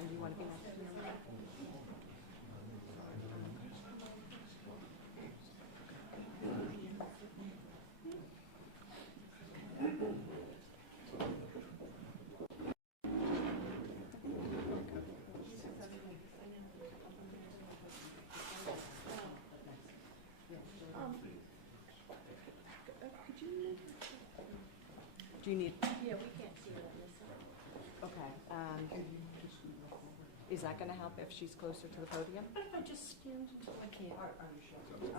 Ann, do you want to be next to me? Do you need? Yeah, we can't see it on this side. Okay. Is that going to help if she's closer to the podium? I just stand until I can't. Are you sure? Okay.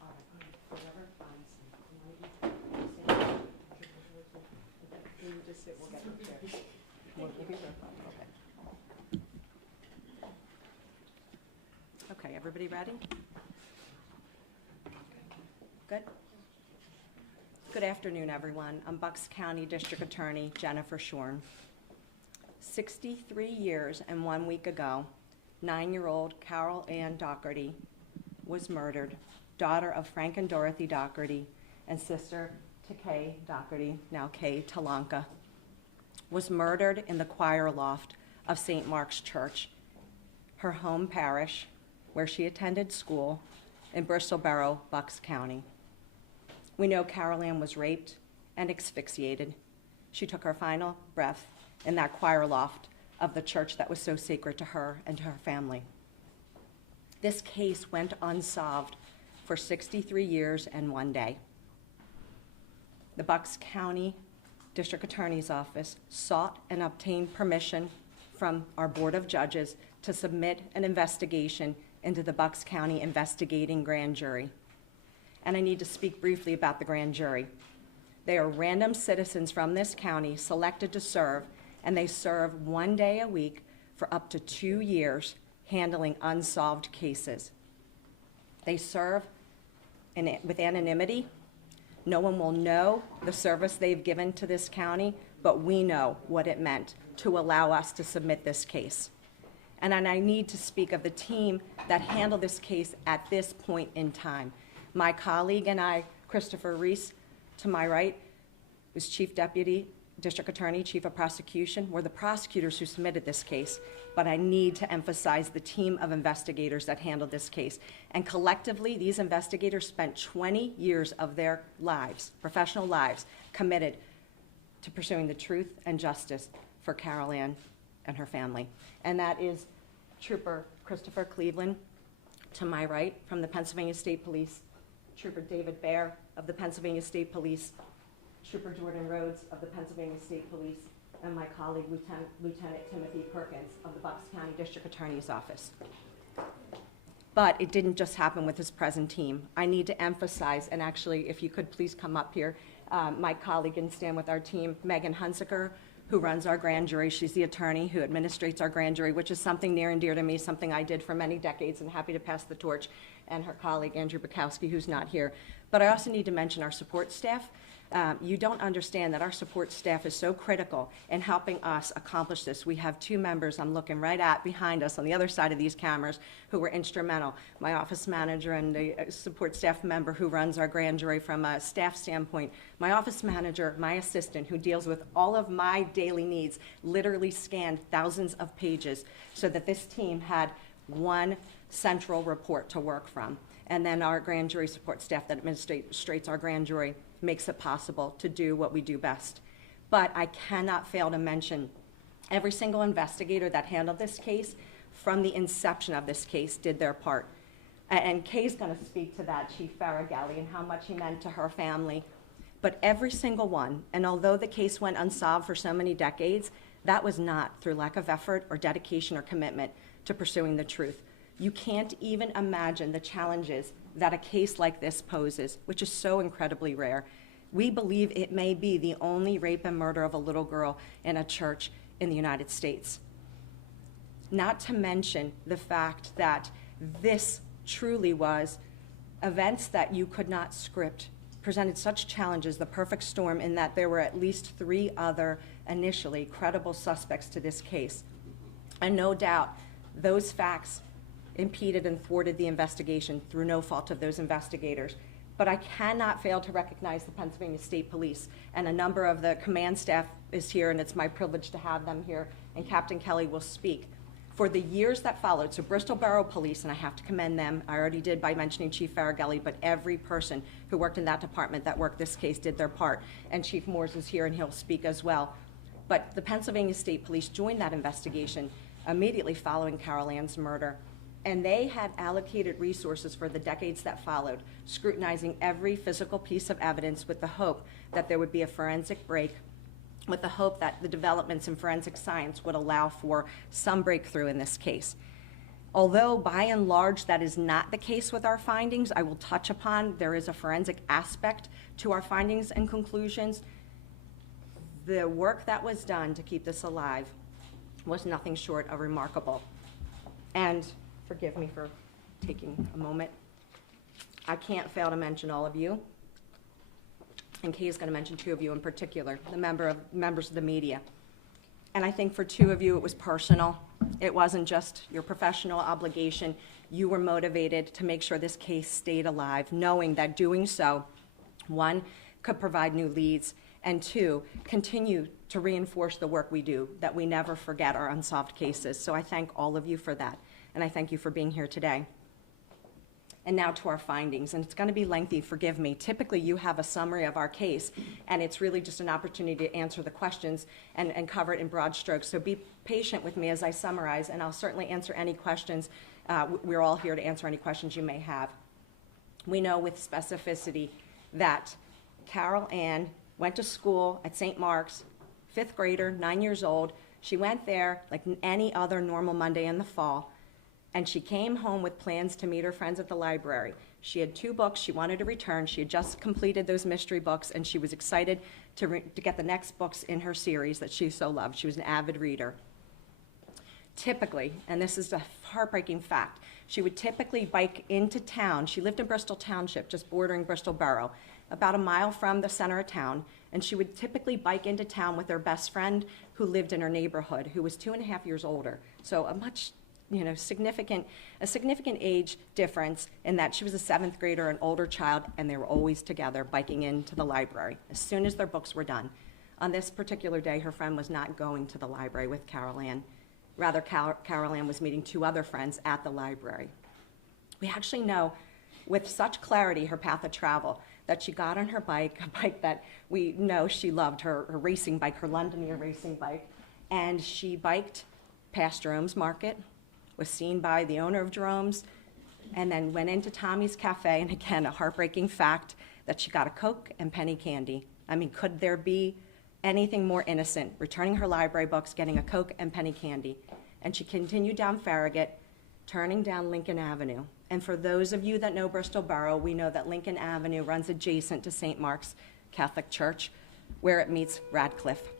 All right. Whatever. Fine. Can you just sit? We'll get you there. We'll be right back. Okay. Okay. Everybody ready? Good. Good afternoon, everyone. I'm Bucks County District Attorney Jennifer Shorn. 63 years and 1 week ago, 9-year-old Carol Ann Dougherty was murdered, daughter of Frank and Dorothy Dougherty and sister to Kay Dougherty, now Kay Talanka, was murdered in the choir loft of St. Mark's Church, her home parish, where she attended school in Bristol Borough, Bucks County. We know Carol Ann was raped and asphyxiated. She took her final breath in that choir loft of the church that was so sacred to her and to her family. This case went unsolved for 63 years and 1 day. The Bucks County District Attorney's Office sought and obtained permission from our Board of Judges to submit an investigation into the Bucks County Investigating Grand Jury. And I need to speak briefly about the grand jury. They are random citizens from this county selected to serve, and they serve 1 day a week for up to 2 years handling unsolved cases. They serve with anonymity. No one will know the service they've given to this county, but we know what it meant to allow us to submit this case. And I need to speak of the team that handled this case at this point in time. My colleague and I, Christopher Reese, to my right, was Chief Deputy District Attorney, Chief of Prosecution. We're the prosecutors who submitted this case, but I need to emphasize the team of investigators that handled this case. And collectively, these investigators spent 20 years of their lives, professional lives, committed to pursuing the truth and justice for Carol Ann and her family. And that is Trooper Christopher Cleveland, to my right, from the Pennsylvania State Police, Trooper David Baer of the Pennsylvania State Police, Trooper Jordan Rhodes of the Pennsylvania State Police, and my colleague, Lieutenant Timothy Perkins of the Bucks County District Attorney's Office. But it didn't just happen with this present team. I need to emphasize, and actually, if you could please come up here, my colleague and stand with our team, Megan Hunsaker, who runs our grand jury. She's the attorney who administrates our grand jury, which is something near and dear to me, something I did for many decades, and happy to pass the torch, and her colleague, Andrew Bukowski, who's not here. But I also need to mention our support staff. You don't understand that our support staff is so critical in helping us accomplish this. We have 2 members I'm looking right at behind us on the other side of these cameras who were instrumental. My office manager and the support staff member who runs our grand jury from a staff standpoint. My office manager, my assistant, who deals with all of my daily needs, literally scanned thousands of pages so that this team had one central report to work from. And then our grand jury support staff that administrates our grand jury makes it possible to do what we do best. But I cannot fail to mention every single investigator that handled this case from the inception of this case did their part. And Kay's going to speak to that, Chief Faragalli, and how much he meant to her family. But every single one, and although the case went unsolved for so many decades, that was not through lack of effort or dedication or commitment to pursuing the truth. You can't even imagine the challenges that a case like this poses, which is so incredibly rare. We believe it may be the only rape and murder of a little girl in a church in the United States. Not to mention the fact that this truly was events that you could not script, presented such challenges, the perfect storm, in that there were at least 3 other initially credible suspects to this case. And no doubt, those facts impeded and thwarted the investigation through no fault of those investigators. But I cannot fail to recognize the Pennsylvania State Police, and a number of the command staff is here, and it's my privilege to have them here, and Captain Kelly will speak. For the years that followed, so Bristol Borough Police, and I have to commend them, I already did by mentioning Chief Farragelli, but every person who worked in that department that worked this case did their part. And Chief Moores is here and he'll speak as well. But the Pennsylvania State Police joined that investigation immediately following Carol Ann's murder. And they had allocated resources for the decades that followed, scrutinizing every physical piece of evidence with the hope that there would be a forensic break, with the hope that the developments in forensic science would allow for some breakthrough in this case. Although, by and large, that is not the case with our findings, I will touch upon there is a forensic aspect to our findings and conclusions. The work that was done to keep this alive was nothing short of remarkable. And forgive me for taking a moment. I can't fail to mention all of you. And Kay is going to mention two of you in particular, the members of the media. And I think for two of you, it was personal. It wasn't just your professional obligation. You were motivated to make sure this case stayed alive, knowing that doing so, one, could provide new leads, and two, continue to reinforce the work we do, that we never forget our unsolved cases. So I thank all of you for that, and I thank you for being here today. And now to our findings, and it's going to be lengthy, forgive me. Typically, you have a summary of our case, and it's really just an opportunity to answer the questions and cover it in broad strokes. So be patient with me as I summarize, and I'll certainly answer any questions. We're all here to answer any questions you may have. We know with specificity that Carol Ann went to school at St. Mark's, 5th grader, 9 years old. She went there like any other normal Monday in the fall. And she came home with plans to meet her friends at the library. She had 2 books she wanted to return. She had just completed those mystery books, and she was excited to get the next books in her series that she so loved. She was an avid reader. Typically, and this is a heartbreaking fact, she would typically bike into town. She lived in Bristol Township, just bordering Bristol Borough, about a mile from the center of town, and she would typically bike into town with her best friend who lived in her neighborhood, who was 2.5 years older. So a much significant age difference in that she was a 7th grader, an older child, and they were always together biking into the library as soon as their books were done. On this particular day, her friend was not going to the library with Carol Ann. Rather, Carol Ann was meeting 2 other friends at the library. We actually know with such clarity her path of travel that she got on her bike, a bike that we know she loved, her racing bike, her Londonier racing bike, and she biked past Jerome's Market, was seen by the owner of Jerome's, and then went into Tommy's Cafe, and again, a heartbreaking fact that she got a Coke and penny candy. I mean, could there be anything more innocent? Returning her library books, getting a Coke and penny candy. And she continued down Farragut, turning down Lincoln Avenue. And for those of you that know Bristol Borough, we know that Lincoln Avenue runs adjacent to St. Mark's Catholic Church, where it meets Radcliffe.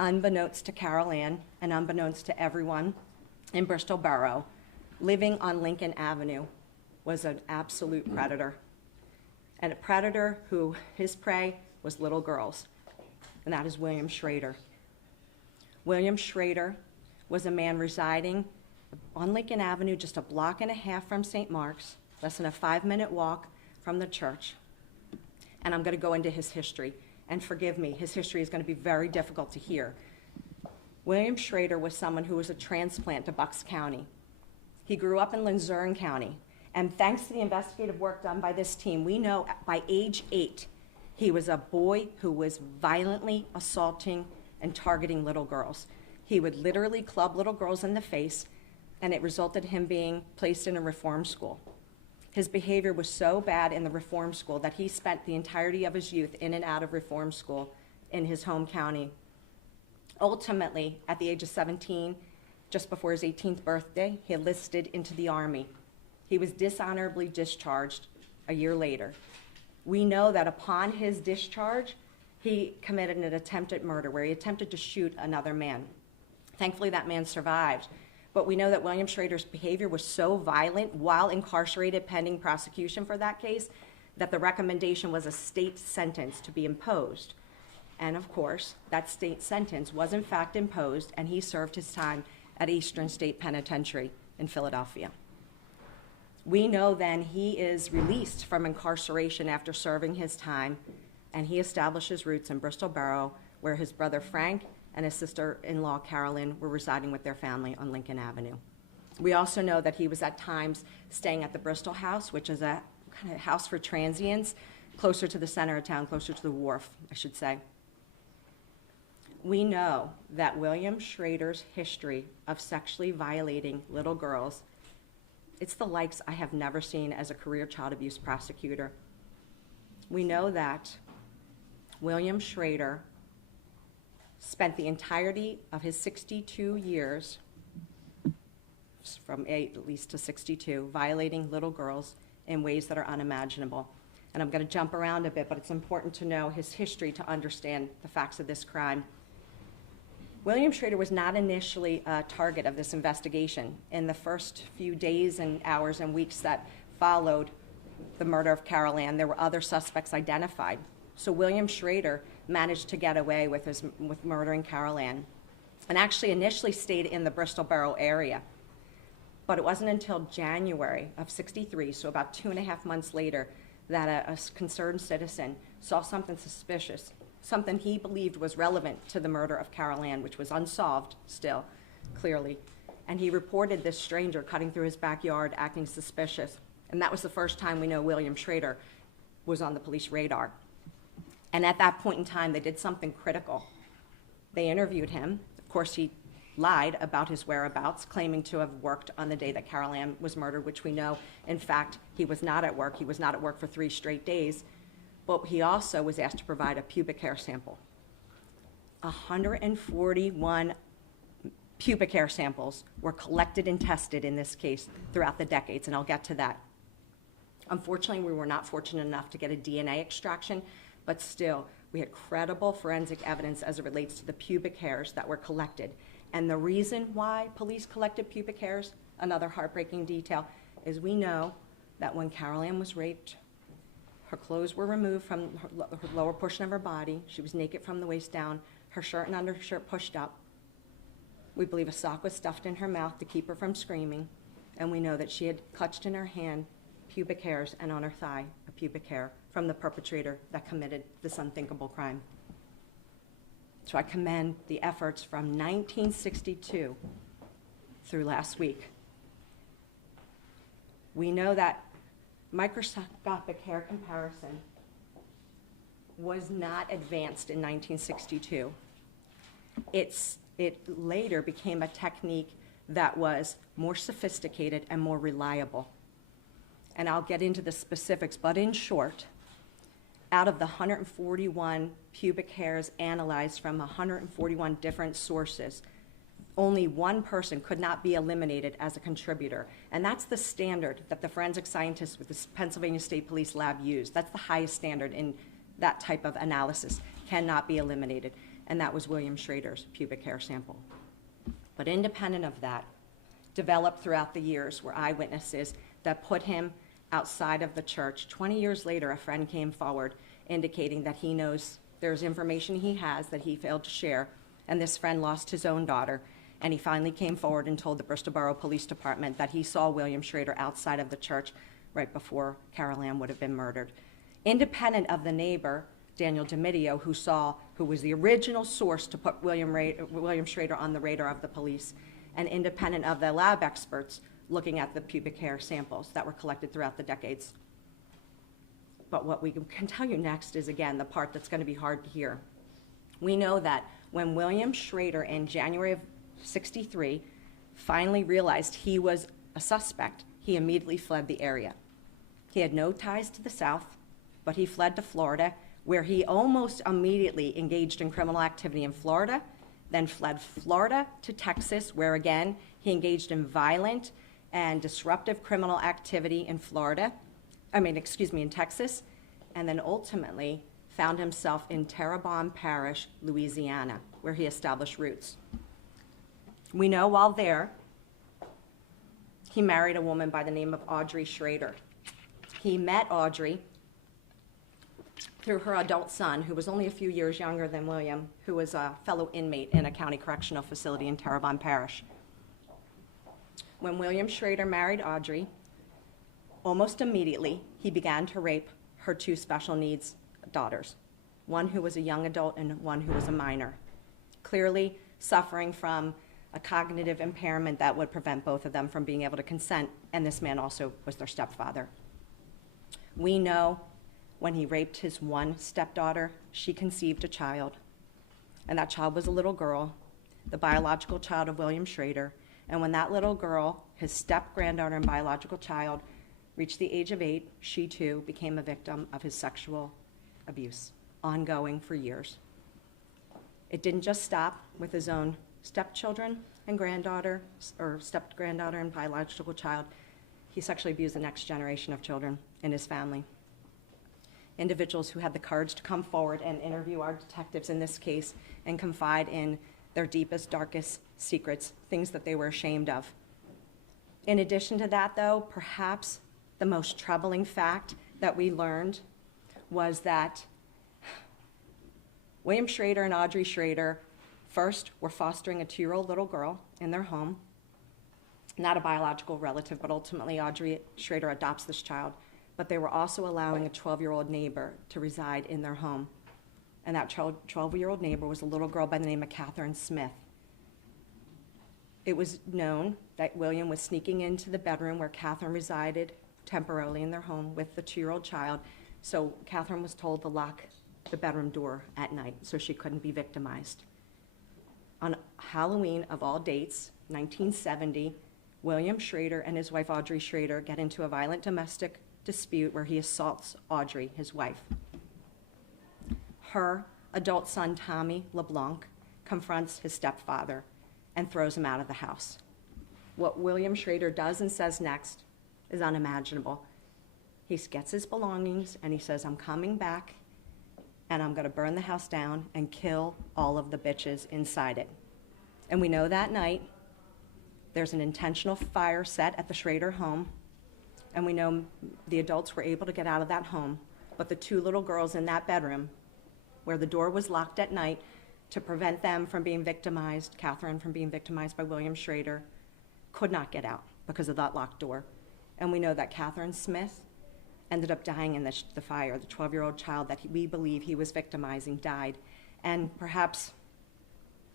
Unbeknownst to Carol Ann, and unbeknownst to everyone in Bristol Borough, living on Lincoln Avenue was an absolute predator. And a predator who his prey was little girls, and that is William Schrader. William Schrader was a man residing on Lincoln Avenue, just a block and a half from St. Mark's, less than a 5-minute walk from the church. And I'm going to go into his history. And forgive me, his history is going to be very difficult to hear. William Schrader was someone who was a transplant to Bucks County. He grew up in Luzerne County. And thanks to the investigative work done by this team, we know by age 8, he was a boy who was violently assaulting and targeting little girls. He would literally club little girls in the face, and it resulted in him being placed in a reform school. His behavior was so bad in the reform school that he spent the entirety of his youth in and out of reform school in his home county. Ultimately, at the age of 17, just before his 18th birthday, he enlisted into the Army. He was dishonorably discharged a year later. We know that upon his discharge, he committed an attempted murder where he attempted to shoot another man. Thankfully, that man survived. But we know that William Schrader's behavior was so violent while incarcerated pending prosecution for that case that the recommendation was a state sentence to be imposed. And of course, that state sentence was in fact imposed, and he served his time at Eastern State Penitentiary in Philadelphia. We know then he is released from incarceration after serving his time, and he establishes roots in Bristol Borough, where his brother Frank and his sister-in-law, Carolyn, were residing with their family on Lincoln Avenue. We also know that he was at times staying at the Bristol house, which is a kind of house for transients, closer to the center of town, closer to the wharf, I should say. We know that William Schrader's history of sexually violating little girls, it's the likes I have never seen as a career child abuse prosecutor. We know that William Schrader spent the entirety of his 62 years, from 8 at least to 62, violating little girls in ways that are unimaginable. And I'm going to jump around a bit, but it's important to know his history to understand the facts of this crime. William Schrader was not initially a target of this investigation. In the first few days and hours and weeks that followed the murder of Carol Ann, there were other suspects identified. So William Schrader managed to get away with murdering Carol Ann, and actually initially stayed in the Bristol borough area. But it wasn't until January of '63, so about 2.5 months later, that a concerned citizen saw something suspicious, something he believed was relevant to the murder of Carol Ann, which was unsolved still, clearly. And he reported this stranger cutting through his backyard, acting suspicious. And that was the first time we know William Schrader was on the police radar. And at that point in time, they did something critical. They interviewed him. Of course, he lied about his whereabouts, claiming to have worked on the day that Carol Ann was murdered, which we know, in fact, he was not at work. He was not at work for 3 straight days. But he also was asked to provide a pubic hair sample. 141 pubic hair samples were collected and tested in this case throughout the decades, and I'll get to that. Unfortunately, we were not fortunate enough to get a DNA extraction, but still, we had credible forensic evidence as it relates to the pubic hairs that were collected. And the reason why police collected pubic hairs, another heartbreaking detail, is we know that when Carol Ann was raped, her clothes were removed from her lower portion of her body. She was naked from the waist down, her shirt and undershirt pushed up. We believe a sock was stuffed in her mouth to keep her from screaming. And we know that she had clutched in her hand pubic hairs, and on her thigh a pubic hair from the perpetrator that committed this unthinkable crime. So I commend the efforts from 1962 through last week. We know that microscopic hair comparison was not advanced in 1962. It later became a technique that was more sophisticated and more reliable. And I'll get into the specifics, but in short, out of the 141 pubic hairs analyzed from 141 different sources, only one person could not be eliminated as a contributor. And that's the standard that the forensic scientists with the Pennsylvania State Police Lab used. That's the highest standard in that type of analysis, cannot be eliminated. And that was William Schrader's pubic hair sample. But independent of that, developed throughout the years were eyewitnesses that put him outside of the church. 20 years later, a friend came forward indicating that he knows there's information he has that he failed to share, and this friend lost his own daughter, and he finally came forward and told the Bristol Borough Police Department that he saw William Schrader outside of the church right before Carol Ann would have been murdered. Independent of the neighbor, Daniel DeMidio, who was the original source to put William Schrader on the radar of the police, and independent of the lab experts looking at the pubic hair samples that were collected throughout the decades. But what we can tell you next is, again, the part that's going to be hard to hear. We know that when William Schrader in January of '63 finally realized he was a suspect, he immediately fled the area. He had no ties to the South, but he fled to Florida, where he almost immediately engaged in criminal activity in Florida, then fled Florida to Texas, where again, he engaged in violent and disruptive criminal activity in in Texas, and then ultimately found himself in Terrebonne Parish, Louisiana, where he established roots. We know while there, he married a woman by the name of Audrey Schrader. He met Audrey through her adult son, who was only a few years younger than William, who was a fellow inmate in a county correctional facility in Terrebonne Parish. When William Schrader married Audrey, almost immediately, he began to rape her 2 special needs daughters, one who was a young adult and one who was a minor. clearly suffering from a cognitive impairment that would prevent both of them from being able to consent, and this man also was their stepfather. We know when he raped his one stepdaughter, she conceived a child, and that child was a little girl, the biological child of William Schrader. And when that little girl, his step-granddaughter and biological child, reached the age of 8, she too became a victim of his sexual abuse, ongoing for years. It didn't just stop with his own stepchildren and granddaughter, or step-granddaughter and biological child. He sexually abused the next generation of children in his family. Individuals who had the courage to come forward and interview our detectives in this case and confide in their deepest, darkest secrets, things that they were ashamed of. In addition to that, though, perhaps the most troubling fact that we learned was that William Schrader and Audrey Schrader first were fostering a 2-year-old little girl in their home, not a biological relative, but ultimately Audrey Schrader adopts this child. But they were also allowing a 12-year-old neighbor to reside in their home. And that 12-year-old neighbor was a little girl by the name of Catherine Smith. It was known that William was sneaking into the bedroom where Catherine resided temporarily in their home with the 2-year-old child. So Catherine was told to lock the bedroom door at night so she couldn't be victimized. On Halloween of all dates, 1970, William Schrader and his wife Audrey Schrader get into a violent domestic dispute where he assaults Audrey, his wife. Her adult son, Tommy LeBlanc, confronts his stepfather and throws him out of the house. What William Schrader does and says next is unimaginable. He gets his belongings and he says, "I'm coming back and I'm going to burn the house down and kill all of the bitches inside it." And we know that night there's an intentional fire set at the Schrader home, and we know the adults were able to get out of that home, but the 2 little girls in that bedroom where the door was locked at night to prevent them from being victimized, Catherine from being victimized by William Schrader, could not get out because of that locked door. And we know that Catherine Smith ended up dying in the fire. The 12-year-old child that we believe he was victimizing died. And perhaps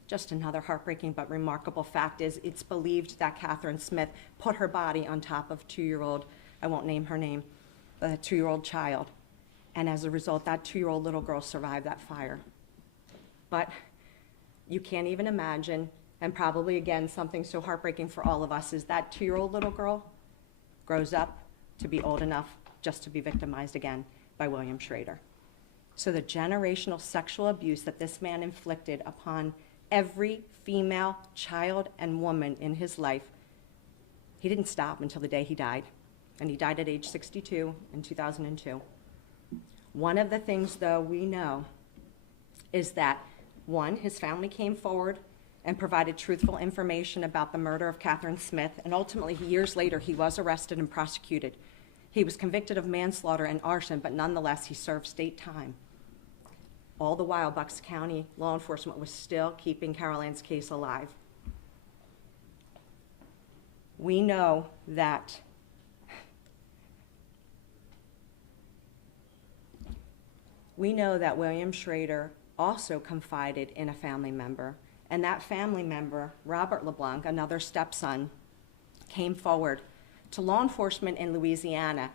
just another heartbreaking but remarkable fact is it's believed that Catherine Smith put her body on top of 2-year-old, I won't name her name, but a 2-year-old child. And as a result, that 2-year-old little girl survived that fire. But you can't even imagine, and probably again something so heartbreaking for all of us, is that 2-year-old little girl grows up to be old enough just to be victimized again by William Schrader. So the generational sexual abuse that this man inflicted upon every female, child, and woman in his life, he didn't stop until the day he died. And he died at age 62 in 2002. One of the things, though, we know is that, one, his family came forward and provided truthful information about the murder of Catherine Smith, and ultimately, years later, he was arrested and prosecuted. He was convicted of manslaughter and arson, but nonetheless, he served state time. All the while, Bucks County law enforcement was still keeping Carol Ann's case alive. We know that William Schrader also confided in a family member, and that family member, Robert LeBlanc, another stepson, came forward to law enforcement in Louisiana,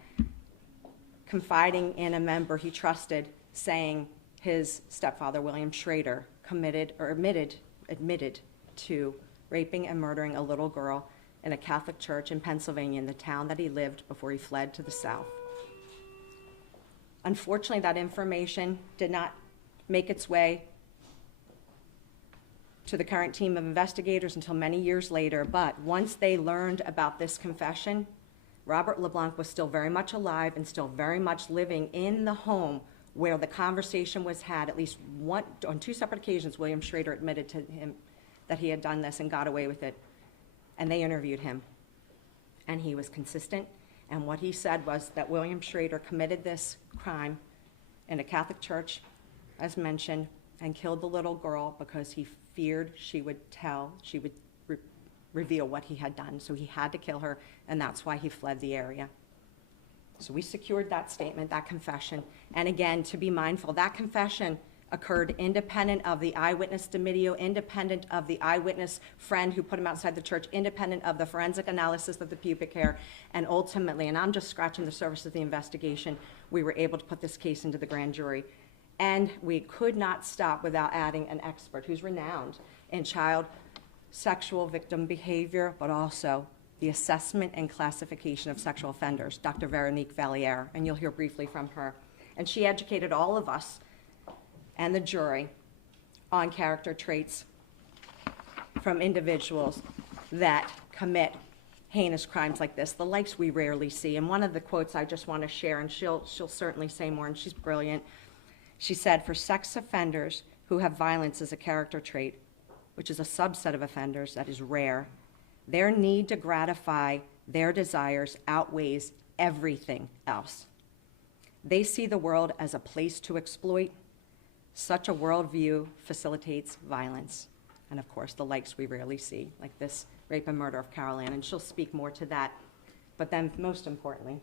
confiding in a member he trusted, saying his stepfather, William Schrader, admitted to raping and murdering a little girl in a Catholic church in Pennsylvania, in the town that he lived before he fled to the south. Unfortunately, that information did not make its way to the current team of investigators until many years later, but once they learned about this confession, Robert LeBlanc was still very much alive and still very much living in the home where the conversation was had. At least on 2 separate occasions, William Schrader admitted to him that he had done this and got away with it, and they interviewed him. And he was consistent, and what he said was that William Schrader committed this crime in a Catholic church, as mentioned, and killed the little girl because he feared she would reveal what he had done. So he had to kill her, and that's why he fled the area. So we secured that statement, that confession. And again, to be mindful, that confession occurred independent of the eyewitness DeMidio, independent of the eyewitness friend who put him outside the church, independent of the forensic analysis of the pubic hair, and ultimately, and I'm just scratching the surface of the investigation, we were able to put this case into the grand jury. And we could not stop without adding an expert who's renowned in child sexual victim behavior, but also the assessment and classification of sexual offenders, Dr. Veronique Valliere, and you'll hear briefly from her. And she educated all of us and the jury on character traits from individuals that commit heinous crimes like this, the likes we rarely see. And one of the quotes I just want to share, and she'll certainly say more, and she's brilliant. She said, "For sex offenders who have violence as a character trait, which is a subset of offenders that is rare, their need to gratify their desires outweighs everything else. They see the world as a place to exploit. Such a worldview facilitates violence." And of course, the likes we rarely see, like this rape and murder of Carol Ann, and she'll speak more to that. But then, most importantly,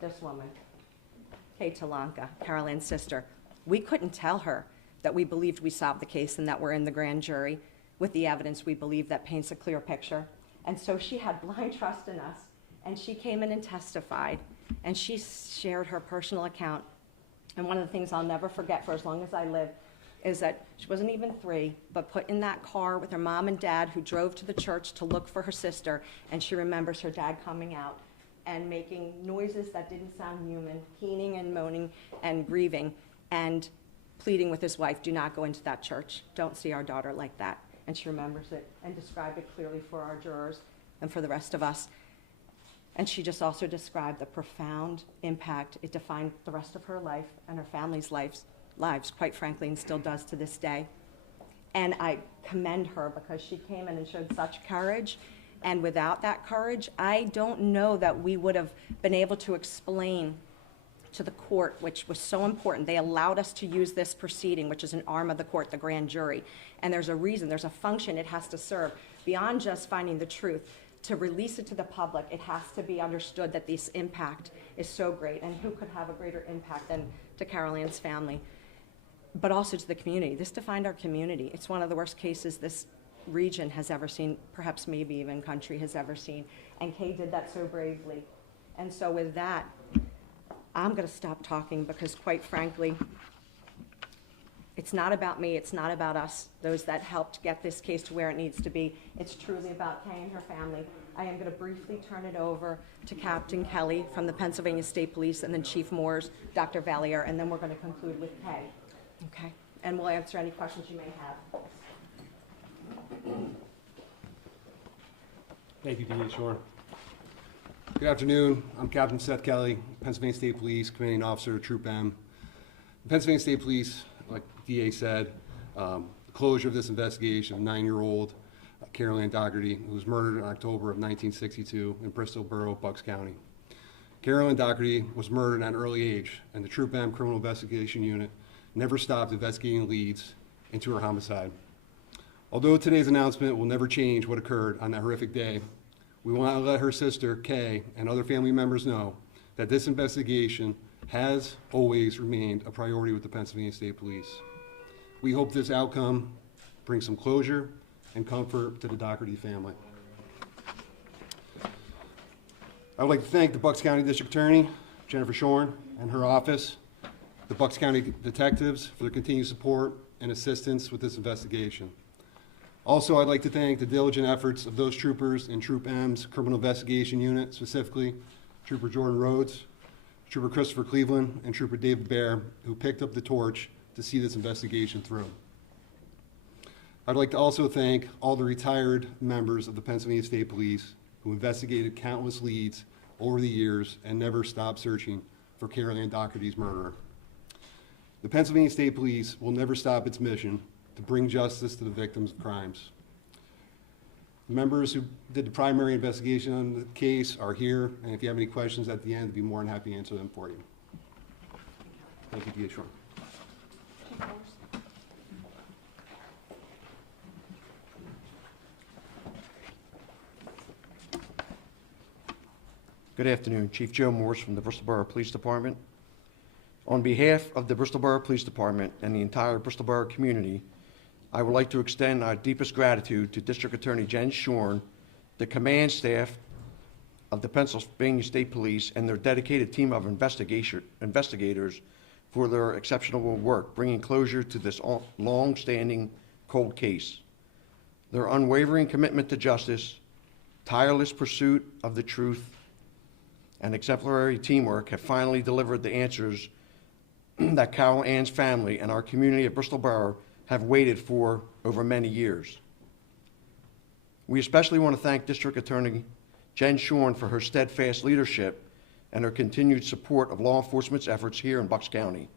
this woman, Kay Talanka, Carol Ann's sister, we couldn't tell her that we believed we solved the case and that we're in the grand jury with the evidence we believe that paints a clear picture. And so she had blind trust in us, and she came in and testified, and she shared her personal account. And one of the things I'll never forget for as long as I live is that she wasn't even 3, but put in that car with her mom and dad who drove to the church to look for her sister, and she remembers her dad coming out and making noises that didn't sound human, keening and moaning and grieving, and pleading with his wife, "Do not go into that church. Don't see our daughter like that." And she remembers it and described it clearly for our jurors and for the rest of us. And she just also described the profound impact it defined the rest of her life and her family's lives, quite frankly, and still does to this day. And I commend her because she came in and showed such courage. And without that courage, I don't know that we would have been able to explain to the court, which was so important. They allowed us to use this proceeding, which is an arm of the court, the grand jury. And there's a reason, there's a function it has to serve. Beyond just finding the truth, to release it to the public, it has to be understood that this impact is so great. And who could have a greater impact than to Carol Ann's family? But also to the community. This defined our community. It's one of the worst cases this region has ever seen, perhaps maybe even country has ever seen. And Kay did that so bravely. And so with that, I'm going to stop talking because, quite frankly, it's not about me, it's not about us, those that helped get this case to where it needs to be. It's truly about Kay and her family. I am going to briefly turn it over to Captain Kelly from the Pennsylvania State Police, and then Chief Moores, Dr. Valliere, and then we're going to conclude with Kay. Okay? And we'll answer any questions you may have. Thank you, DA Shore. Good afternoon. I'm Captain Seth Kelly, Pennsylvania State Police, Commanding Officer, Troop M. The Pennsylvania State Police, like DA said, the closure of this investigation of 9-year-old Carol Ann Dougherty, who was murdered in October of 1962 in Bristol Borough, Bucks County. Carol Ann Dougherty was murdered at an early age, and the Troop M Criminal Investigation Unit never stopped investigating leads into her homicide. Although today's announcement will never change what occurred on that horrific day, we will not let her sister, Kay, and other family members know that this investigation has always remained a priority with the Pennsylvania State Police. We hope this outcome brings some closure and comfort to the Dougherty family. I would like to thank the Bucks County District Attorney, Jennifer Shorn, and her office, the Bucks County detectives for their continued support and assistance with this investigation. Also, I'd like to thank the diligent efforts of those troopers in Troop M's Criminal Investigation Unit, specifically Trooper Jordan Rhodes, Trooper Christopher Cleveland, and Trooper David Bear, who picked up the torch to see this investigation through. I'd like to also thank all the retired members of the Pennsylvania State Police who investigated countless leads over the years and never stopped searching for Carol Ann Dougherty's murderer. The Pennsylvania State Police will never stop its mission to bring justice to the victims of crimes. The members who did the primary investigation on the case are here, and if you have any questions at the end, I'd be more than happy to answer them for you. Thank you, DA Shore. Good afternoon. Chief Joe Morse from the Bristol Borough Police Department. On behalf of the Bristol Borough Police Department and the entire Bristol Borough community, I would like to extend our deepest gratitude to District Attorney Jen Shorn, the command staff of the Pennsylvania State Police, and their dedicated team of investigators for their exceptional work, bringing closure to this long-standing cold case. Their unwavering commitment to justice, tireless pursuit of the truth, and exemplary teamwork have finally delivered the answers that Carol Ann's family and our community of Bristol Borough have waited for over many years. We especially want to thank District Attorney Jen Shorn for her steadfast leadership and her continued support of law enforcement's efforts here in Bucks County.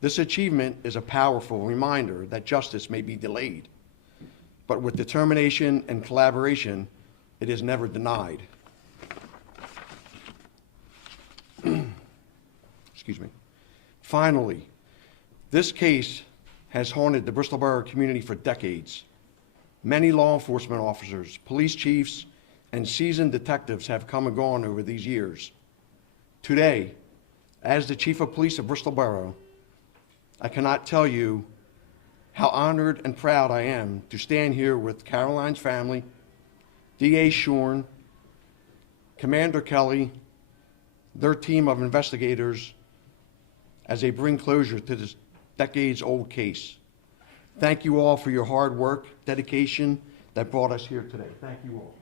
This achievement is a powerful reminder that justice may be delayed, but with determination and collaboration, it is never denied. Excuse me. Finally, this case has haunted the Bristol Borough community for decades. Many law enforcement officers, police chiefs, and seasoned detectives have come and gone over these years. Today, as the Chief of Police of Bristol Borough, I cannot tell you how honored and proud I am to stand here with Caroline's family, DA Shorn, Commander Kelly, their team of investigators, as they bring closure to this decades-old case. Thank you all for your hard work, dedication that brought us here today. Thank you all.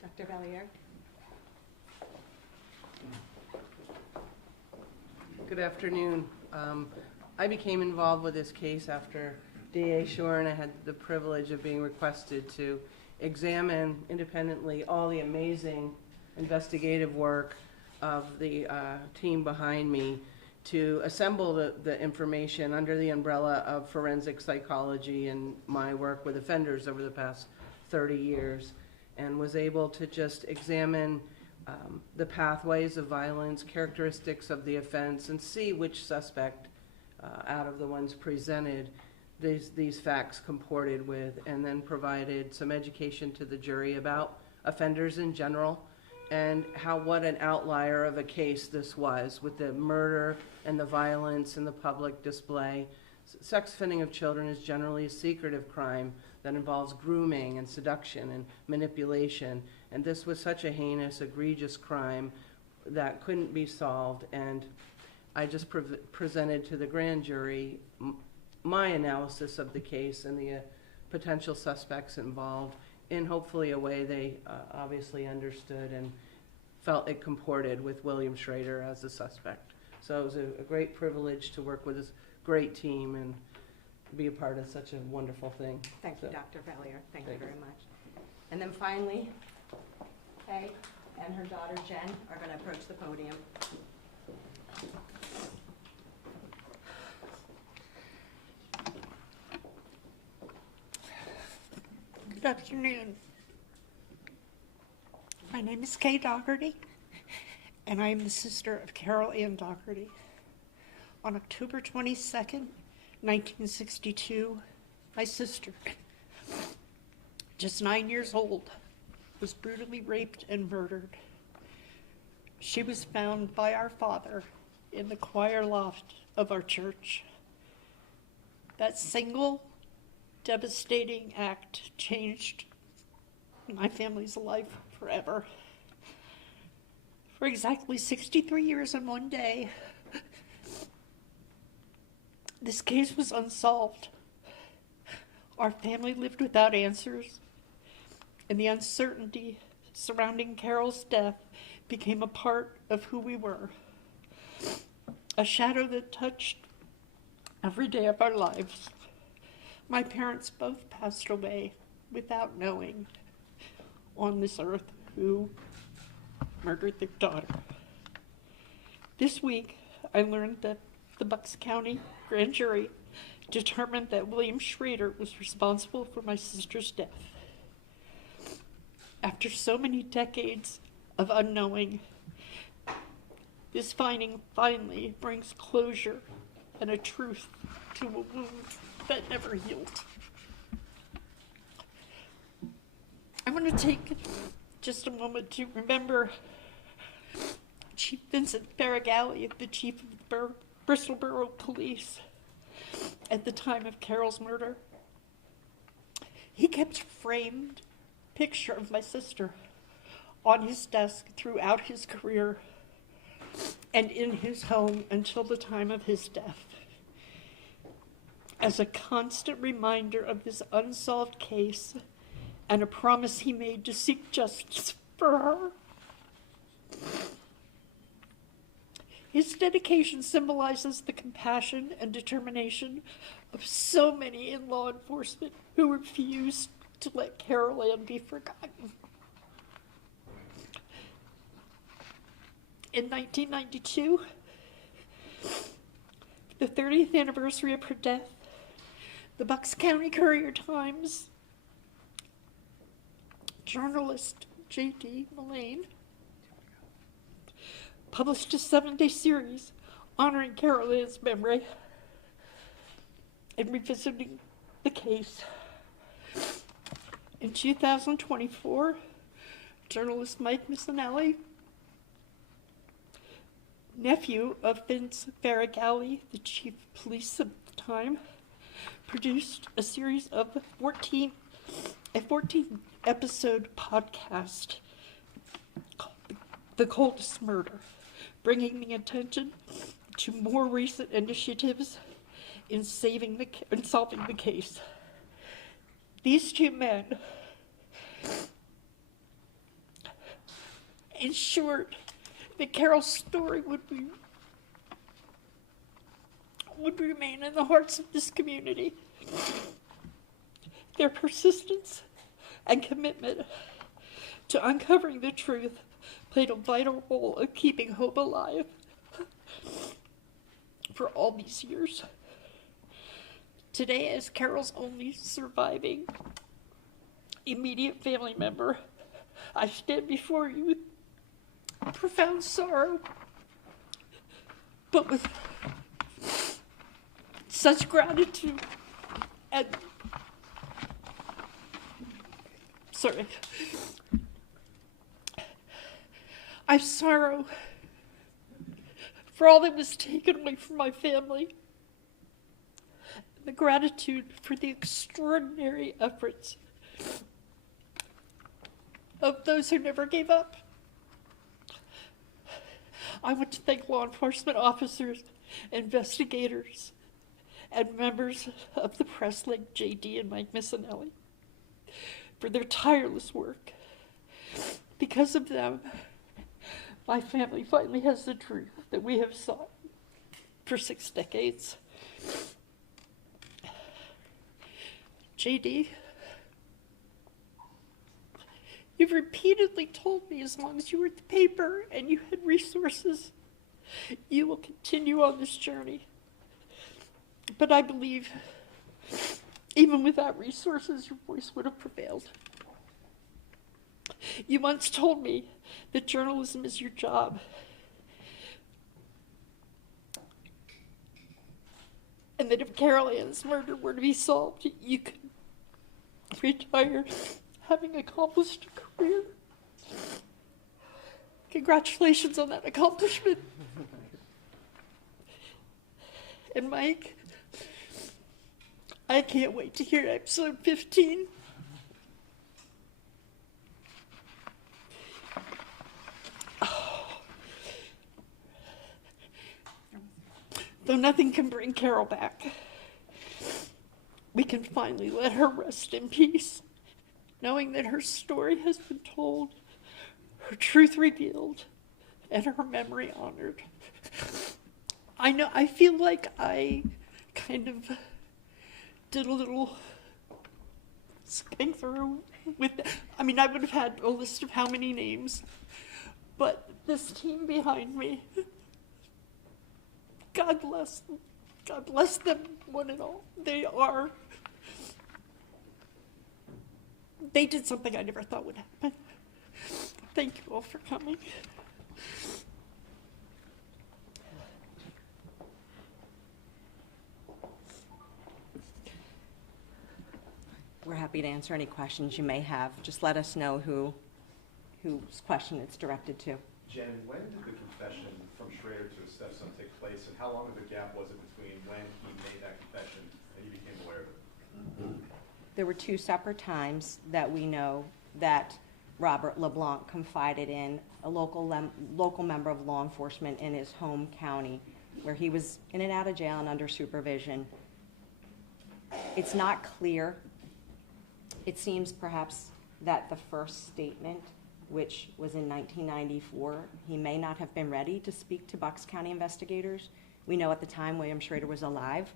Dr. Valier? Good afternoon. I became involved with this case after DA Shorn. I had the privilege of being requested to examine independently all the amazing investigative work of the team behind me to assemble the information under the umbrella of forensic psychology and my work with offenders over the past 30 years, and was able to just examine the pathways of violence, characteristics of the offense, and see which suspect out of the ones presented these facts comported with, and then provided some education to the jury about offenders in general and what an outlier of a case this was, with the murder and the violence and the public display. Sex offending of children is generally a secretive crime that involves grooming and seduction and manipulation, and this was such a heinous, egregious crime that couldn't be solved, and I just presented to the grand jury my analysis of the case and the potential suspects involved in hopefully a way they obviously understood and felt it comported with William Schrader as a suspect. So it was a great privilege to work with this great team and be a part of such a wonderful thing. Thank you, So, Dr. Valier. Thank you very much. And then finally, Kay and her daughter Jen are going to approach the podium. Good afternoon. My name is Ann Dougherty, and I am the sister of Carol Ann Dougherty. On October 22nd, 1962, my sister, just 9 years old, was brutally raped and murdered. She was found by our father in the choir loft of our church. That single devastating act changed my family's life forever. For exactly 63 years and one day, this case was unsolved. Our family lived without answers, and the uncertainty surrounding Carol's death became a part of who we were. A shadow that touched every day of our lives. My parents both passed away without knowing on this earth who murdered their daughter. This week, I learned that the Bucks County grand jury determined that William Schrader was responsible for my sister's death. After so many decades of unknowing, this finding finally brings closure and a truth to a wound that never healed. I want to take just a moment to remember Chief Vincent Farragalli, the chief of the Bristol Borough Police, at the time of Carol's murder. He kept a framed picture of my sister on his desk throughout his career and in his home until the time of his death, as a constant reminder of this unsolved case and a promise he made to seek justice for her. His dedication symbolizes the compassion and determination of so many in law enforcement who refused to let Carol Ann be forgotten. In 1992, the 30th anniversary of her death, the Bucks County Courier-Times journalist J.D. Mullane published a 7-day series honoring Carol Ann's memory and revisiting the case. In 2024, journalist Mike Missinelli, nephew of Vince Farragalli, the chief of police at the time, produced a series of 14-episode podcast called The Coldest Murder, bringing the attention to more recent initiatives in solving the case. These two men ensured that Carol's story would remain in the hearts of this community. Their persistence and commitment to uncovering the truth played a vital role in keeping hope alive for all these years. Today, as Carol's only surviving immediate family member, I stand before you with profound sorrow, but with such gratitude and I sorrow for all that was taken away from my family, the gratitude for the extraordinary efforts of those who never gave up. I want to thank law enforcement officers, investigators, and members of the press like J.D. and Mike Missinelli for their tireless work. Because of them, my family finally has the truth that we have sought for 6 decades. J.D., you've repeatedly told me as long as you were at the paper and you had resources, you will continue on this journey. But I believe even without resources, your voice would have prevailed. You once told me that journalism is your job. And that if Carol Ann's murder were to be solved, you could retire having accomplished a career. Congratulations on that accomplishment. And Mike, I can't wait to hear episode 15. Though nothing can bring Carol back, we can finally let her rest in peace, knowing that her story has been told, her truth revealed, and her memory honored. I feel like I kind of did a little skipping through with, I would have had a list of how many names, but this team behind me, God bless them. God bless them, one and all. They did something I never thought would happen. Thank you all for coming. We're happy to answer any questions you may have. Just let us know whose question it's directed to. Jen, when did the confession from Schrader to his stepson take place, and how long of a gap was it between when he made that confession and you became aware of it? There were two separate times that we know that Robert LeBlanc confided in a local member of law enforcement in his home county, where he was in and out of jail and under supervision. It's not clear. It seems perhaps that the first statement, which was in 1994, he may not have been ready to speak to Bucks County investigators. We know at the time William Schrader was alive,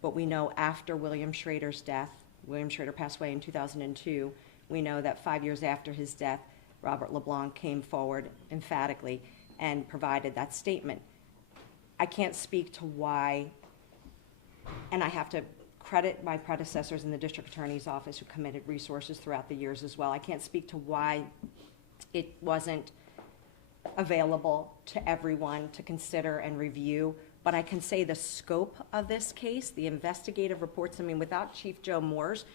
but we know after William Schrader's death, William Schrader passed away in 2002, we know that 5 years after his death, Robert LeBlanc came forward emphatically and provided that statement. I can't speak to why, and I have to credit my predecessors in the district attorney's office who committed resources throughout the years as well. I can't speak to why it wasn't available to everyone to consider and review, but I can say the scope of this case, the investigative reports, I mean, without Chief Joe Moore's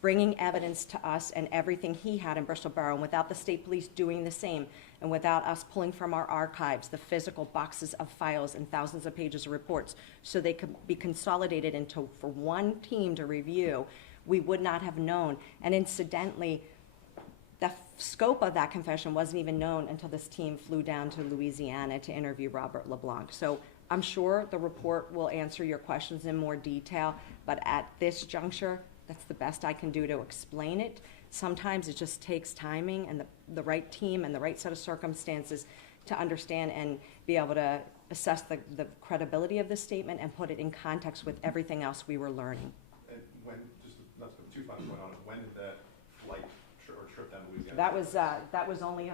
bringing evidence to us and everything he had in Bristol Borough, and without the state police doing the same, and without us pulling from our archives the physical boxes of files and thousands of pages of reports so they could be consolidated into for one team to review, we would not have known. And incidentally, the scope of that confession wasn't even known until this team flew down to Louisiana to interview Robert LeBlanc. So I'm sure the report will answer your questions in more detail, but at this juncture, that's the best I can do to explain it. Sometimes it just takes timing and the right team and the right set of circumstances to understand and be able to assess the credibility of this statement and put it in context with everything else we were learning. And when, just not to put too fine a point on it, when did that flight or trip down to Louisiana? That was only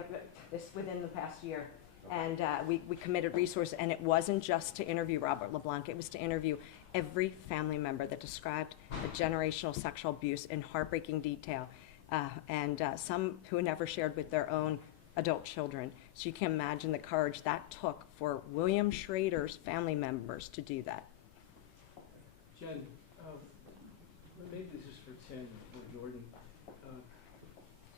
within the past year. And we committed resources, and it wasn't just to interview Robert LeBlanc, it was to interview every family member that described the generational sexual abuse in heartbreaking detail, and some who never shared with their own adult children. So you can imagine the courage that took for William Schrader's family members to do that. Jen, maybe this is for Tim or Jordan.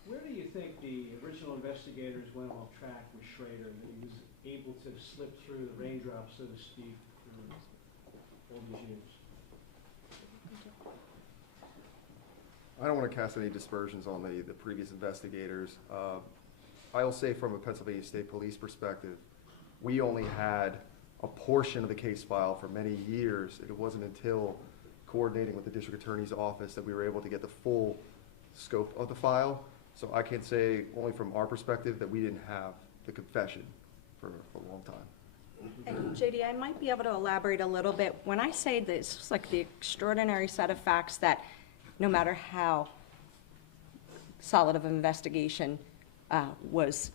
Where do you think the original investigators went off track with Schrader, that he was able to slip through the raindrops, so to speak, for all these years? I don't want to cast any dispersions on the previous investigators. I will say from a Pennsylvania State Police perspective, we only had a portion of the case file for many years. It wasn't until coordinating with the district attorney's office that we were able to get the full scope of the file. So I can say only from our perspective that we didn't have the confession for a long time. And JD, I might be able to elaborate a little bit. When I say this, it's like the extraordinary set of facts that no matter how solid of an investigation was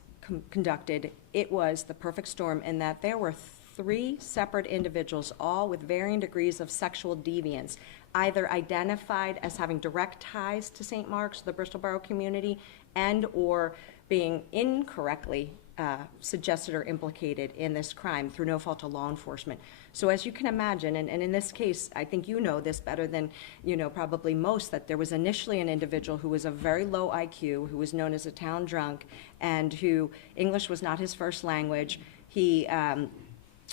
conducted, it was the perfect storm in that there were 3 separate individuals, all with varying degrees of sexual deviance, either identified as having direct ties to St. Mark's, the Bristol Borough community, and or being incorrectly suggested or implicated in this crime through no fault of law enforcement. So as you can imagine, and in this case, I think you know this better than you know probably most, that there was initially an individual who was of very low IQ, who was known as a town drunk, and who English was not his first language. He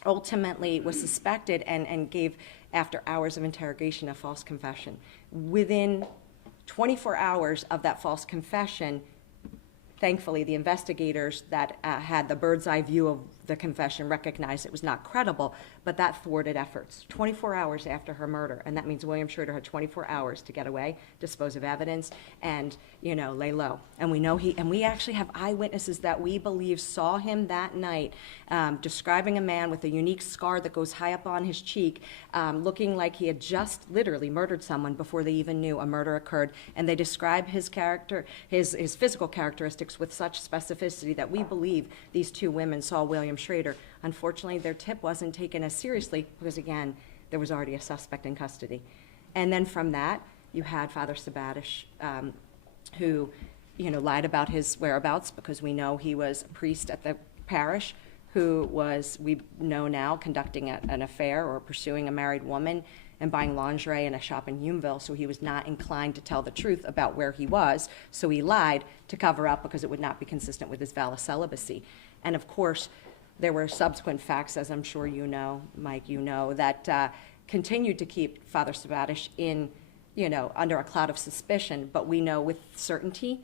ultimately was suspected and gave, after hours of interrogation, a false confession. Within 24 hours of that false confession, thankfully, the investigators that had the bird's eye view of the confession recognized it was not credible, but that thwarted efforts. 24 hours after her murder, and that means William Schrader had 24 hours to get away, dispose of evidence, and lay low. And we know we actually have eyewitnesses that we believe saw him that night, describing a man with a unique scar that goes high up on his cheek, looking like he had just literally murdered someone before they even knew a murder occurred. And they describe his character, his physical characteristics with such specificity that we believe these 2 women saw William Schrader. Unfortunately, their tip wasn't taken as seriously because, again, there was already a suspect in custody. And then from that, you had Father Sabatish, who, lied about his whereabouts because we know he was a priest at the parish who was, we know now, conducting an affair or pursuing a married woman and buying lingerie in a shop in Humeville, so he was not inclined to tell the truth about where he was, so he lied to cover up because it would not be consistent with his vow of celibacy. And of course, there were subsequent facts, as I'm sure you know, Mike, you know, that continued to keep Father Sabatish in, under a cloud of suspicion, but we know with certainty.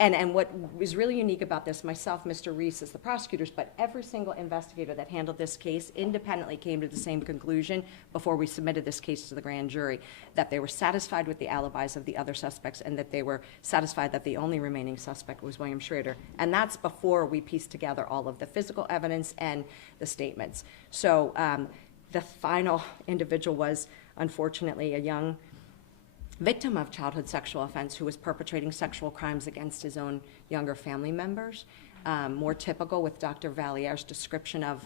And what was really unique about this, myself, Mr. Reese, as the prosecutors, but every single investigator that handled this case independently came to the same conclusion before we submitted this case to the grand jury, that they were satisfied with the alibis of the other suspects and that they were satisfied that the only remaining suspect was William Schrader. And that's before we pieced together all of the physical evidence and the statements. So the final individual was, unfortunately, a young victim of childhood sexual offense who was perpetrating sexual crimes against his own younger family members. More typical with Dr. Valliere's description of,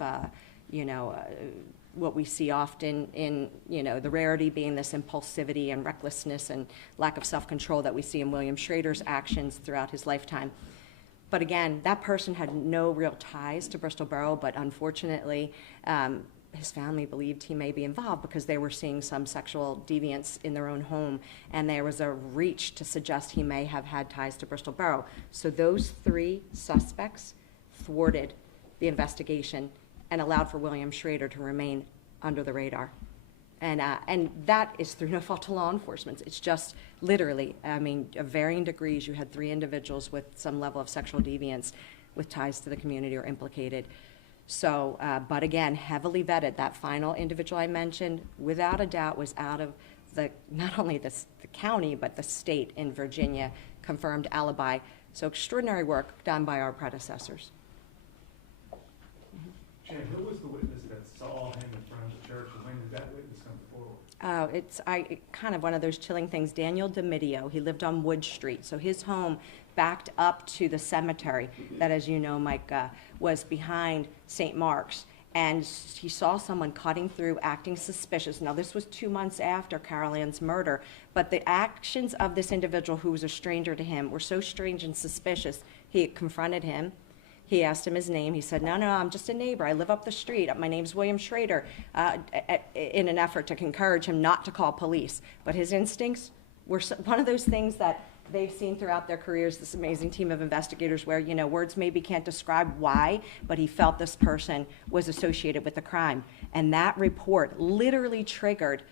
what we see often in, the rarity being this impulsivity and recklessness and lack of self-control that we see in William Schrader's actions throughout his lifetime. But again, that person had no real ties to Bristol Borough, but unfortunately, his family believed he may be involved because they were seeing some sexual deviance in their own home, and there was a reach to suggest he may have had ties to Bristol Borough. So those three suspects thwarted the investigation and allowed for William Schrader to remain under the radar. And that is through no fault of law enforcement. It's just literally, of varying degrees, you had three individuals with some level of sexual deviance with ties to the community or implicated. So, but again, heavily vetted. That final individual I mentioned, without a doubt, was out of not only the county, but the state in Virginia, confirmed alibi. So extraordinary work done by our predecessors. Jen, who was the witness that saw him in front of the church, and when did that witness come forward? It's kind of one of those chilling things. Daniel DiMidio, he lived on Wood Street, so his home backed up to the cemetery that, as you know, Mike, was behind St. Mark's. And he saw someone cutting through, acting suspicious. Now, this was 2 months after Carol Ann's murder, but the actions of this individual who was a stranger to him were so strange and suspicious. He confronted him. He asked him his name. He said, no, I'm just a neighbor. I live up the street. My name's William Schrader, in an effort to encourage him not to call police. But his instincts were one of those things that they've seen throughout their careers, this amazing team of investigators where, words maybe can't describe why, but he felt this person was associated with the crime. And that report literally triggered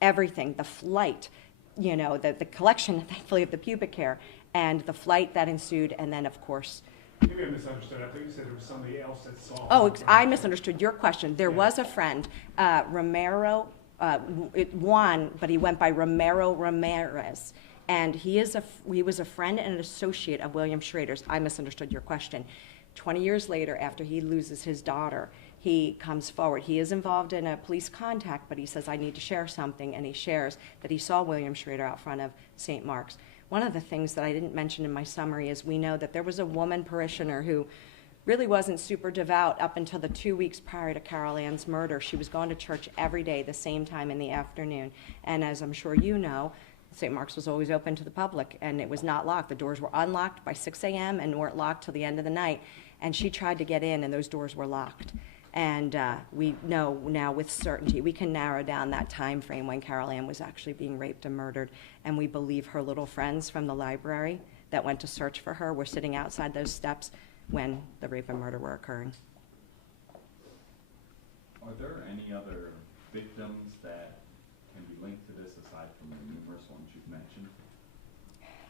everything, the flight, the collection, thankfully, of the pubic hair, and the flight that ensued, and then, of course, Maybe I misunderstood. I think you said there was somebody else that saw him. Oh, I misunderstood your question. There was a friend, Romero, Juan, but he went by Romero Ramirez. And he was a friend and an associate of William Schrader's. I misunderstood your question. 20 years later, after he loses his daughter, he comes forward. He is involved in a police contact, but he says, I need to share something, and he shares that he saw William Schrader out front of St. Mark's. One of the things that I didn't mention in my summary is we know that there was a woman parishioner who really wasn't super devout up until the 2 weeks prior to Carol Ann's murder. She was going to church every day, the same time in the afternoon. And as I'm sure you know, St. Mark's was always open to the public, and it was not locked. The doors were unlocked by 6 a.m. and weren't locked till the end of the night. And she tried to get in, and those doors were locked. And we know now with certainty, we can narrow down that time frame when Carol Ann was actually being raped and murdered. And we believe her little friends from the library that went to search for her were sitting outside those steps when the rape and murder were occurring. Are there any other victims that can be linked to this aside from the numerous ones you've mentioned?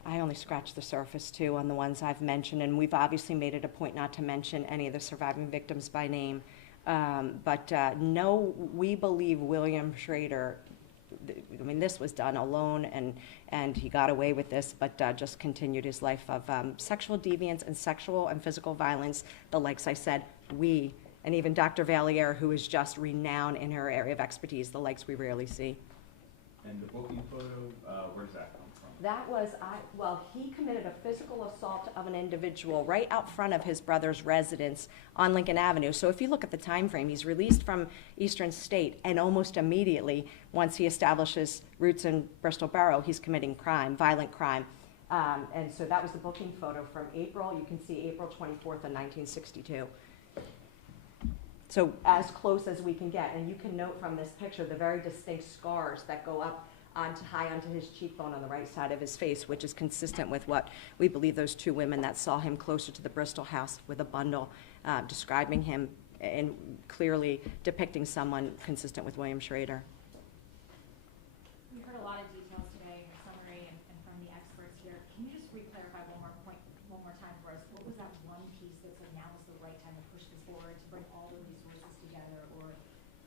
I only scratched the surface, too, on the ones I've mentioned, and we've obviously made it a point not to mention any of the surviving victims by name. But no, we believe William Schrader, this was done alone, and he got away with this, but just continued his life of sexual deviance and sexual and physical violence, the likes I said, and even Dr. Valliere, who is just renowned in her area of expertise, the likes we rarely see. And the booking photo, where does that come from? That was, he committed a physical assault of an individual right out front of his brother's residence on Lincoln Avenue. So if you look at the time frame, he's released from Eastern State, and almost immediately, once he establishes roots in Bristol Borough, he's committing crime, violent crime. And so that was the booking photo from April. You can see April 24th of 1962. So as close as we can get. And you can note from this picture the very distinct scars that go up high onto his cheekbone on the right side of his face, which is consistent with what we believe those two women that saw him closer to the Bristol house with a bundle, describing him and clearly depicting someone consistent with William Schrader. We heard a lot of details today in the summary and from the experts here. Can you just re-clarify one more time for us? What was that one piece that said now is the right time to push this forward, to bring all the resources together, or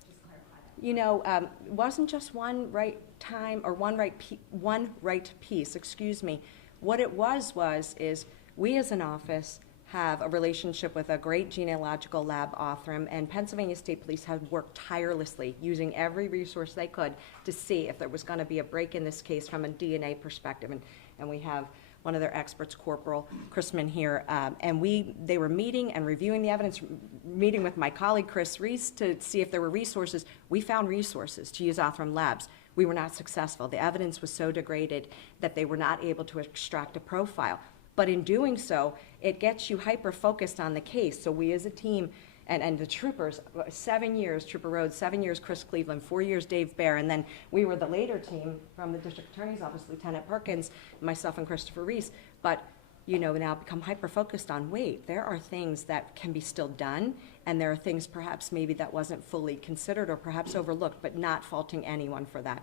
just clarify that? You know, it wasn't just one right time or one right piece, excuse me. What it was is we as an office have a relationship with a great genealogical lab, Othram, and Pennsylvania State Police have worked tirelessly, using every resource they could to see if there was going to be a break in this case from a DNA perspective. And we have one of their experts, Corporal Chrisman here, and they were meeting and reviewing the evidence, meeting with my colleague Chris Reese to see if there were resources. We found resources to use Othram Labs. We were not successful. The evidence was so degraded that they were not able to extract a profile. But in doing so, it gets you hyper-focused on the case. So we as a team, and the troopers, 7 years, Trooper Rhodes, 7 years, Chris Cleveland, 4 years, Dave Bear, and then we were the later team from the District Attorney's Office, Lieutenant Perkins, myself and Christopher Reese. But, you know, now become hyper-focused on, wait, there are things that can be still done, and there are things perhaps maybe that wasn't fully considered or perhaps overlooked, but not faulting anyone for that.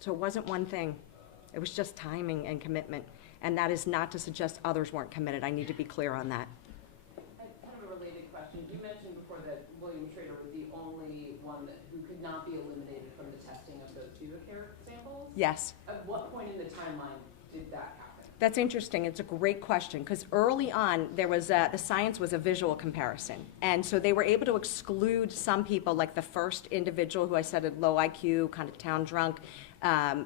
So it wasn't one thing. It was just timing and commitment. And that is not to suggest others weren't committed. I need to be clear on that. Kind of a related question. You mentioned before that William Schrader was the only one who could not be eliminated from the testing of those pubic hair samples? Yes. At what point in the timeline did that happen? That's interesting. It's a great question because early on there was the science was a visual comparison, and so they were able to exclude some people, like the first individual who I said had low IQ, kind of town drunk,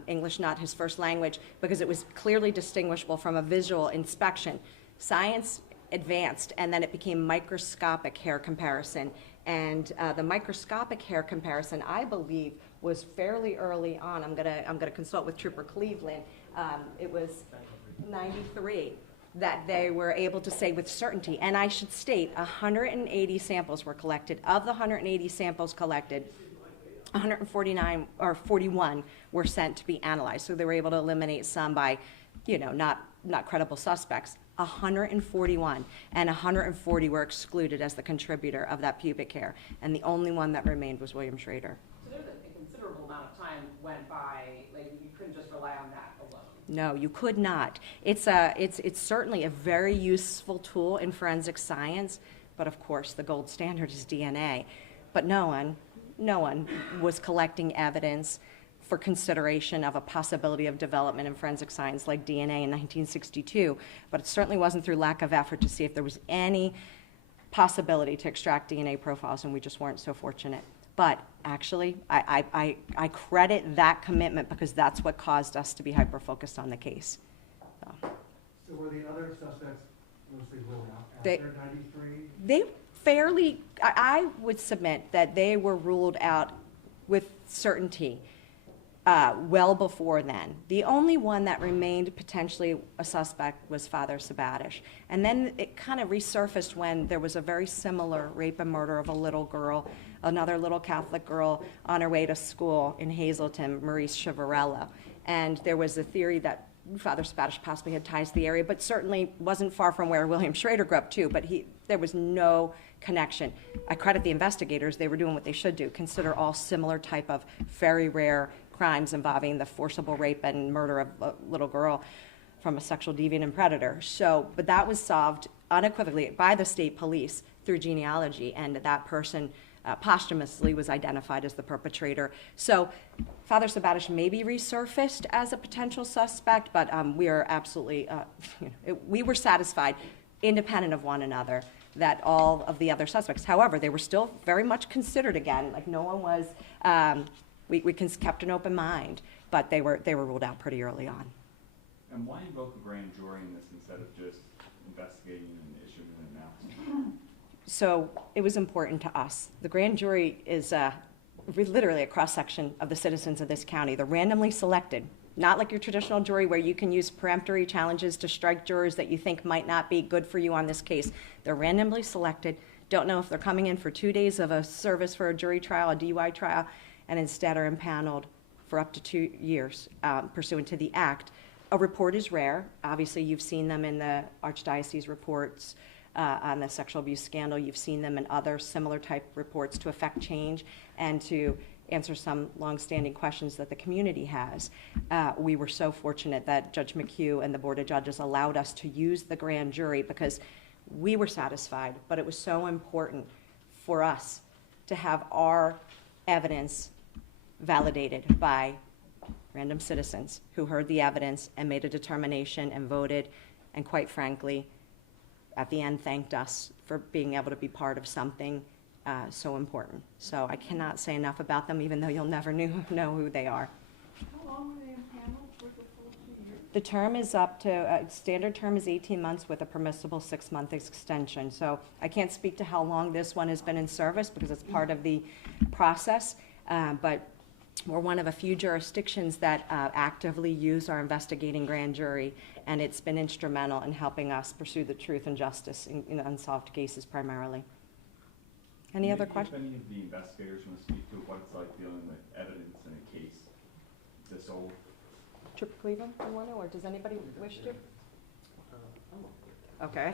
English not his first language, because it was clearly distinguishable from a visual inspection. Science advanced, and then it became microscopic hair comparison. And the microscopic hair comparison, I believe, was fairly early on. I'm gonna consult with Trooper Cleveland. It was 93 that they were able to say with certainty. And I should state, 180 samples were collected. Of the 180 samples collected, 149 or 41 were sent to be analyzed. So they were able to eliminate some by, you know, not credible suspects. 141, and 140 were excluded as the contributor of that pubic hair. And the only one that remained was William Schrader. So there's a considerable amount of time went by, like you couldn't just rely on that alone. No, you could not. It's certainly a very useful tool in forensic science, but of course the gold standard is DNA. But no one was collecting evidence for consideration of a possibility of development in forensic science like DNA in 1962, but it certainly wasn't through lack of effort to see if there was any possibility to extract DNA profiles, and we just weren't so fortunate. But actually, I credit that commitment because that's what caused us to be hyper-focused on the case. So were the other suspects mostly ruled out after 93? They fairly, I would submit that they were ruled out with certainty well before then. The only one that remained potentially a suspect was Father Sabatish. And then it kind of resurfaced when there was a very similar rape and murder of a little girl, another little Catholic girl on her way to school in Hazleton, Maurice Chivarello. And there was a theory that Father Sabatish possibly had ties to the area, but certainly wasn't far from where William Schrader grew up too, but there was no connection. I credit the investigators. They were doing what they should do, consider all similar type of very rare crimes involving the forcible rape and murder of a little girl from a sexual deviant and predator. So, but that was solved unequivocally by the state police through genealogy, and that person posthumously was identified as the perpetrator. So Father Sabatish may be resurfaced as a potential suspect, but we are absolutely, we were satisfied, independent of one another, that all of the other suspects, however, they were still very much considered again, like no one was, we kept an open mind, but they were ruled out pretty early on. And why invoke a grand jury in this instead of just investigating and issuing an announcement? So it was important to us. The grand jury is literally a cross-section of the citizens of this county. They're randomly selected, not like your traditional jury where you can use peremptory challenges to strike jurors that you think might not be good for you on this case. They're randomly selected, don't know if they're coming in for 2 days of a service for a jury trial, a DUI trial, and instead are impaneled for up to 2 years pursuant to the act. A report is rare. Obviously, you've seen them in the Archdiocese reports. on the sexual abuse scandal. You've seen them in other similar type reports to affect change and to answer some longstanding questions that the community has. We were so fortunate that Judge McHugh and the Board of Judges allowed us to use the grand jury because we were satisfied, but it was so important for us to have our evidence validated by random citizens who heard the evidence and made a determination and voted, and quite frankly, at the end thanked us for being able to be part of something so important. So I cannot say enough about them, even though you'll never know who they are. How long were they in panel for the full 2 years? The term is up to, standard term is 18 months with a permissible 6-month extension. So I can't speak to how long this one has been in service because it's part of the process, but we're one of a few jurisdictions that actively use our investigating grand jury, and it's been instrumental in helping us pursue the truth and justice in unsolved cases primarily. Any other questions? If any of the investigators want to speak to what it's like dealing with evidence in a case this old? Trip Cleveland, you want to, or does anybody wish to? Okay,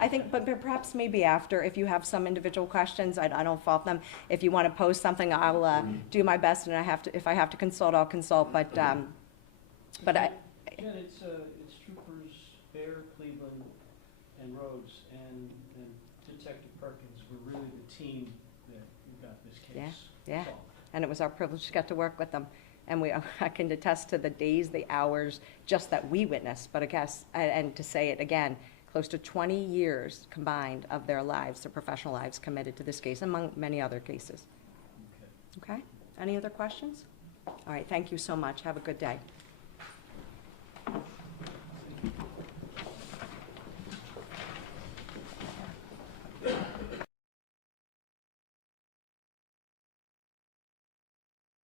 I think, but perhaps maybe after, if you have some individual questions, I don't fault them. If you want to post something, I'll do my best, and if I have to consult, I'll consult. But I. Jen, it's Troopers Bear, Cleveland, and Rhodes, and Detective Perkins were really the team that got this case Yeah. solved. And it was our privilege to get to work with them. And I can attest to the days, the hours, just that we witnessed, but I guess, and to say it again, close to 20 years combined of their lives, their professional lives, committed to this case, among many other cases. Okay? Any other questions? All right, thank you so much. Have a good day.